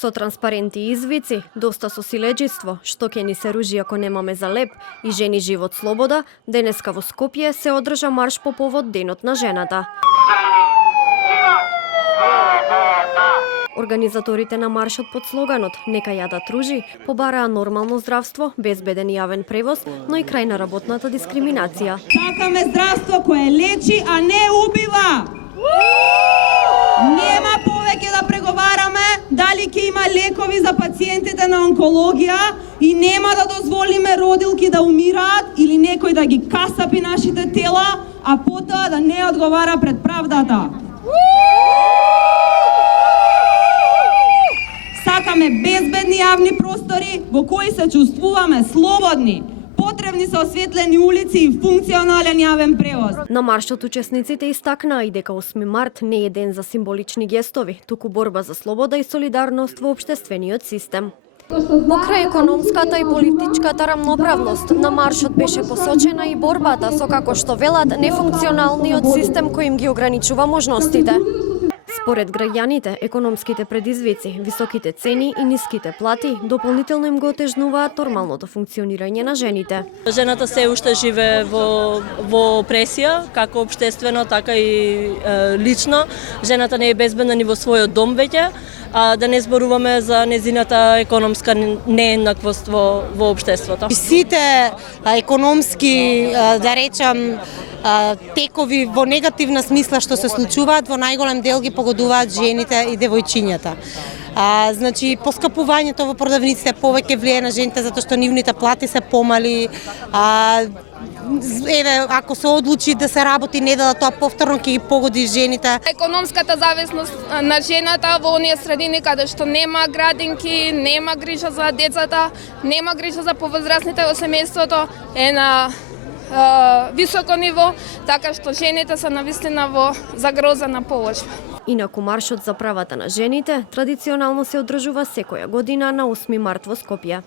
Со транспаренти и извици, доста со силеџиство, што ќе ни се ружи ако немаме за леп и жени живот слобода, денеска во Скопје се одржа марш по повод Денот на жената. Организаторите на маршот под слоганот "Нека јадат ружи" побараа нормално здравство, безбеден јавен превоз, но и крај на работната дискриминација. Сакаме здравство кое лечи, а не убива. Нема повеќе да преговараме дали ќе има лекови за пациентите на онкологија и нема да дозволиме родилки да умираат или некој да ги касапи нашите тела, а потоа да не одговара пред правдата. Сакаме безбедни јавни простори во кои се чувствуваме слободни. Потребни се осветлени улици и функционален јавен превоз. На маршот учесниците истакнаа и дека 8 март не е ден за символични гестови, туку борба за слобода и солидарност во општествениот систем. Покрај економската и политичката рамноправност, на маршот беше посочена и борбата со, како што велат, нефункционалниот систем кој им ги ограничува можностите. Според граѓаните, економските предизвици, високите цени и ниските плати дополнително им го отежнуваат нормалното функционирање на жените. Жената се уште живее во опресија, како општествено, така и лично. Жената не е безбедна ни во својот дом веќе, а да не зборуваме за незината економска нееднаквост во општеството. Сите економски, да речам, текови во негативна смисла што се случуваат, во најголем дел ги погодуваат жените и девојчињата. Значи, поскапувањето во продавниците повеќе влијае на жените затоа што нивните плати се помали. Еве, ако се одлучи да се работи недела, тоа повторно ќе ги погоди жените. Економската зависност на жената во оние средини каде што нема градинки, нема грижа за децата, нема грижа за повозрасните во семејството, е на високо ниво, така што жените се навистина во загрозена положба. Инаку маршот за правата на жените традиционално се одржува секоја година на 8 март во Скопје.